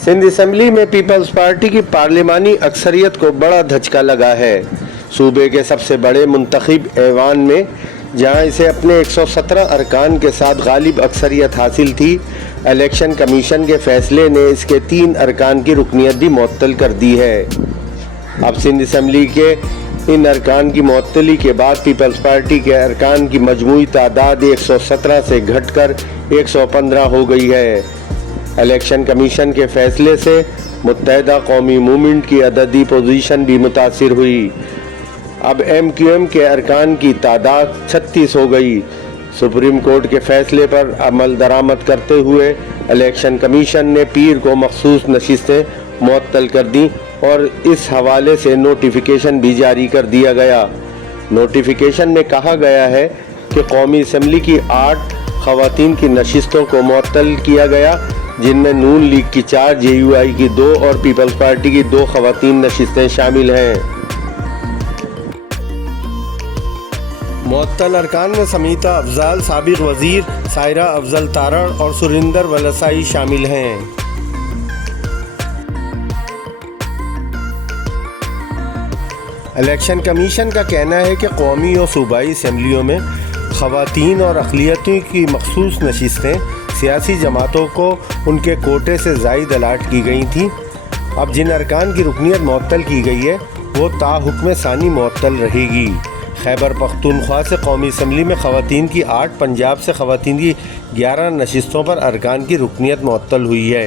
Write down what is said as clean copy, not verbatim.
Sindh assembly में peoples party की पार्लिमानी अक्सरियत को बड़ा धचका लगा है। सूबे के सबसे बड़े मुंतखब ऐवान में जहां इसे अपने 117 अरकान के साथ गालिब अक्सरियत हासिल थी, इलेक्शन कमीशन के फैसले ने इसके 3 अरकान की रुकनियत भी मुअत्तल कर दी है। अब सिंध असम्बली के इन अरकान की मुअत्तली के बाद पीपल्स पार्टी के अरकान की मजमूई तादाद 117 से घटकर 115 हो गई है। इलेक्शन कमीशन के फैसले से मुत्तहिदा कौमी मूवमेंट की अददी पोजीशन भी मुतासिर हुई। अब MQM के अरकान की तादाद 36 हो गई। सुप्रीम कोर्ट के फैसले पर अमल दरामद करते हुए इलेक्शन कमीशन ने पीर को मखसूस नशिस्तें मुअत्तल कर दी और इस हवाले से नोटिफिकेशन भी जारी कर दिया गया। नोटिफिकेशन में कहा गया है कि कौमी असम्बली की 8 ख़वातीन की नशिस्तों को मुअत्तल किया गया, जिनमें नून लीग की 4, JUI की 2 और पीपल्स पार्टी की 2 ख़वातीन नशिस्तें शामिल हैं। मुअत्तल अरकान में समीता अफजाल, साबिक वज़ीर सायरा अफजल तारड़ और सुरिंदर वलसाई शामिल हैं। इलेक्शन कमीशन का कहना है कि कौमी और सूबाई असम्बलियों में ख़वातीन और अक़लियतों की मखसूस नशिस्तें सियासी जमातों को उनके कोटे से ज़ायद अलाट की गई थीं। अब जिन अरकान की रुकनियत मुअत्तल की गई है वो ता हुक्म सानी मुअत्तल रहेगी। खैबर पख्तूनख्वा से कौमी असम्बली में ख़वातीन की 8, पंजाब से ख़वातीन की 11 नशिस्तों पर अरकान की रुकनियत मुअत्तल हुई है।